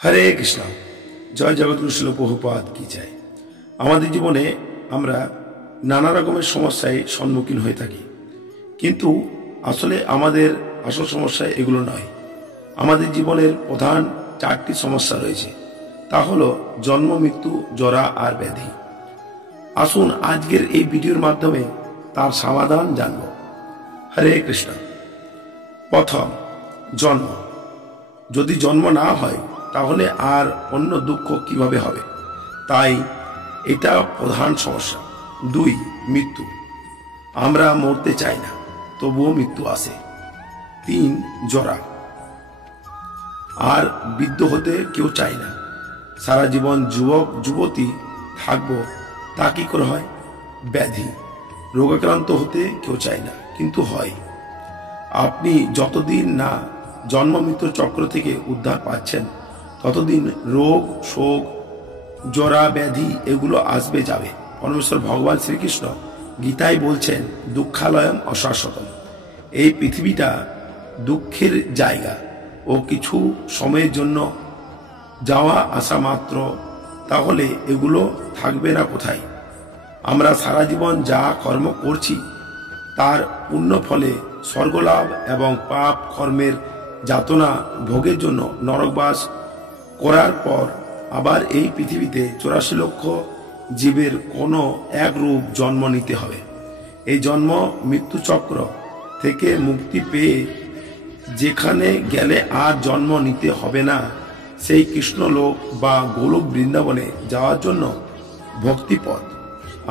হরে কৃষ্ণ। জয় জগৎগুরু শিল প্রভুপাদ কি জয়। আমাদের জীবনে আমরা নানা রকমের সমস্যায় সম্মুখীন হয়ে থাকি, কিন্তু আসলে আমাদের আসল সমস্যা এগুলো নয়। আমাদের জীবনের প্রধান চারটি সমস্যা রয়েছে, তা হলো জন্ম, মৃত্যু, জরা আর ব্যাধি। আসুন আজকের এই ভিডিওর মাধ্যমে তার সমাধান জানব। হরে কৃষ্ণ। প্রথম, জন্ম। যদি জন্ম না হয় তাহলে আর অন্য দুঃখ কিভাবে হবে, তাই এটা প্রধান সমস্যা। 2, মৃত্যু। আমরা মরতে চাই না, তবুও মৃত্যু আসে। 3, জরা। আর বৃদ্ধ হতে কেউ চায় না, সারা জীবন যুবক যুবতী থাকবো, তা কি করে হয়? ব্যাধি। রোগাক্রান্ত হতে কেউ চায় না, কিন্তু হয়। আপনি যতদিন না জন্ম মৃত্যুর চক্র থেকে উদ্ধার পাচ্ছেন, ততদিন রোগ, শোক, জরা, ব্যাধি এগুলো আসবে যাবে। পরমেশ্বর ভগবান শ্রীকৃষ্ণ গীতায় বলছেন, দুঃখালয়ম অশাশ্বতম। এই পৃথিবীটা দুঃখের জায়গা ও কিছু সময়ের জন্য যাওয়া আসা মাত্র, তাহলে এগুলো থাকবে না কোথায়? আমরা সারা জীবন যা কর্ম করছি তার পুণ্য ফলে স্বর্গলাভ এবং পাপ কর্মের যাতনা ভোগের জন্য নরকবাস করার পর আবার এই পৃথিবীতে 84 লক্ষ জীবের কোনো এক রূপ জন্ম নিতে হবে। এই জন্ম মৃত্যু চক্র থেকে মুক্তি পেয়ে যেখানে গেলে আর জন্ম নিতে হবে না, সেই কৃষ্ণলোক বা গোলক বৃন্দাবনে যাওয়ার জন্য ভক্তিপথ।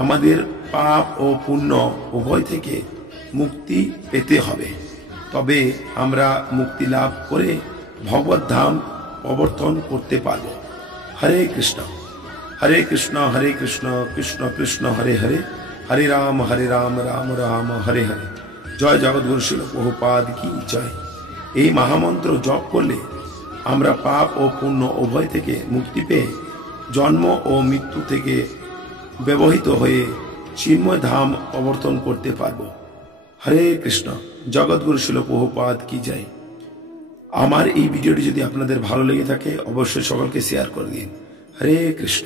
আমাদের পাপ ও পুণ্য উভয় থেকে মুক্তি পেতে হবে, তবে আমরা মুক্তি লাভ করে ভগবত ধাম প্রবর্তন করতে পারব। হরে কৃষ্ণ। হরে কৃষ্ণ হরে কৃষ্ণ, কৃষ্ণ কৃষ্ণ হরে হরে, হরে রাম রাম রাম হরে হরে। জয় জগৎগুরু শিল প্রভুপাদ কি জয়। এই মহামন্ত্র জপ করলে আমরা পাপ ও পুণ্য উভয় থেকে মুক্তি পেয়ে জন্ম ও মৃত্যু থেকে ব্যবহৃত হয়ে চিন্ময় ধাম প্রবর্তন করতে পারব। হরে কৃষ্ণ। জগৎগুরু শিল প্রভুপাদ কি জয়। আমার এই ভিডিওটি যদি আপনাদের ভালো লেগে থাকে, অবশ্যই সকলকে শেয়ার করে দিন। হরে কৃষ্ণ।